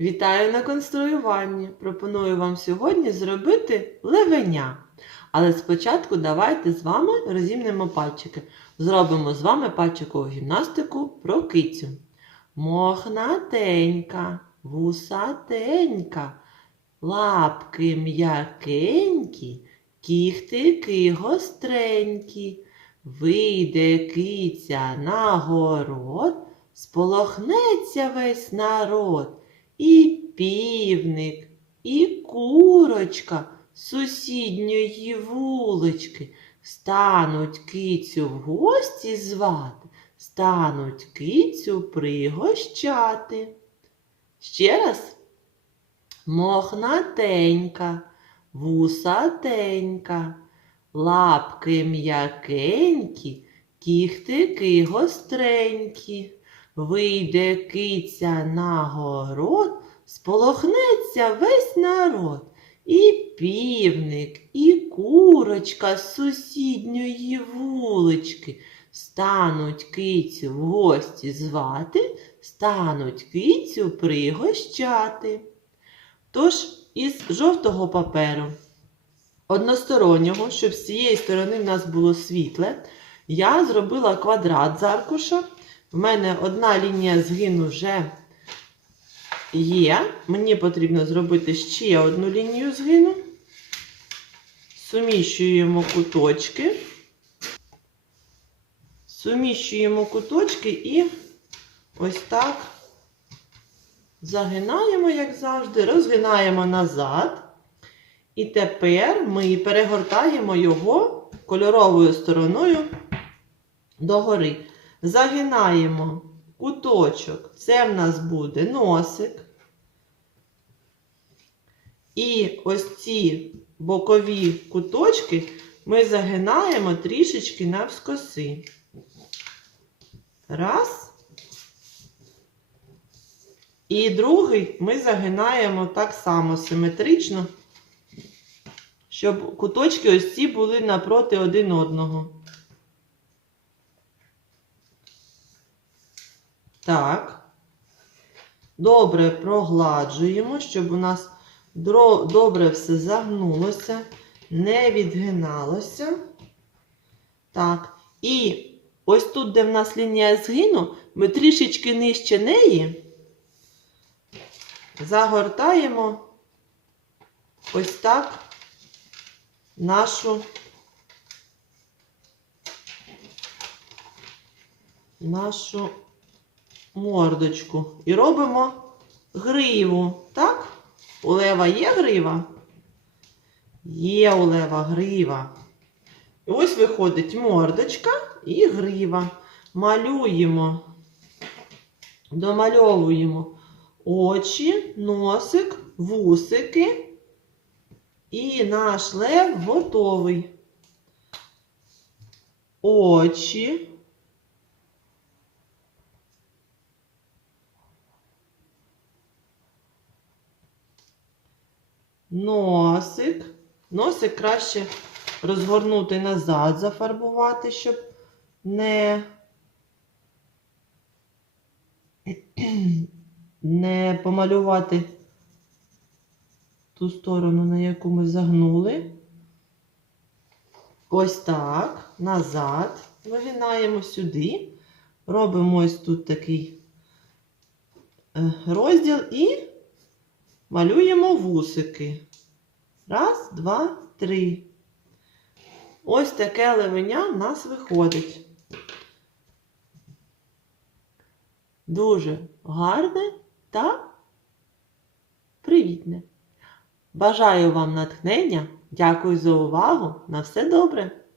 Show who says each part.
Speaker 1: Вітаю на конструюванні! Пропоную вам сьогодні зробити левеня. Але спочатку давайте з вами розімнемо пальчики. Зробимо з вами пальчикову гімнастику про кицю. Мохнатенька, вусатенька, лапки м'якенькі, кіхтики гостренькі. Вийде киця на город, сполохнеться весь народ. І півник, і курочка сусідньої вулички стануть кицю в гості звати, стануть кицю пригощати. Ще раз. Мохнатенька, вусатенька, лапки м'якенькі, кіхтики гостренькі. Вийде киця на город, сполохнеться весь народ. І півник, і курочка з сусідньої вулички стануть кицю в гості звати, стануть кицю пригощати. Тож із жовтого паперу, одностороннього, щоб з цієї сторони в нас було світле, я зробила квадрат з аркуша. В мене одна лінія згину вже є. Мені потрібно зробити ще одну лінію згину. Суміщуємо куточки. Суміщуємо куточки і ось так загинаємо, як завжди, розгинаємо назад. І тепер ми перегортаємо його кольоровою стороною догори. Загинаємо куточок, це в нас буде носик. І ось ці бокові куточки ми загинаємо трішечки навскоси. Раз. І другий ми загинаємо так само симетрично, щоб куточки ось ці були напроти один одного. Так. Добре прогладжуємо, щоб у нас добре все загнулося, не відгиналося. Так. І ось тут, де в нас лінія згину, ми трішечки нижче неї загортаємо ось так нашу нашу мордочку і робимо гриву. Так? У лева є грива? Є у лева грива. І ось виходить мордочка і грива. Малюємо, домальовуємо очі, носик, вусики. І наш лев готовий. Очі. Носик. Носик краще розгорнути назад, зафарбувати, щоб не, не помалювати ту сторону, на яку ми загнули. Ось так, назад. Вигинаємо сюди. Робимо ось тут такий е, розділ і малюємо вусики. Раз, два, три. Ось таке левеня в нас виходить. Дуже гарне та привітне. Бажаю вам натхнення. Дякую за увагу. На все добре!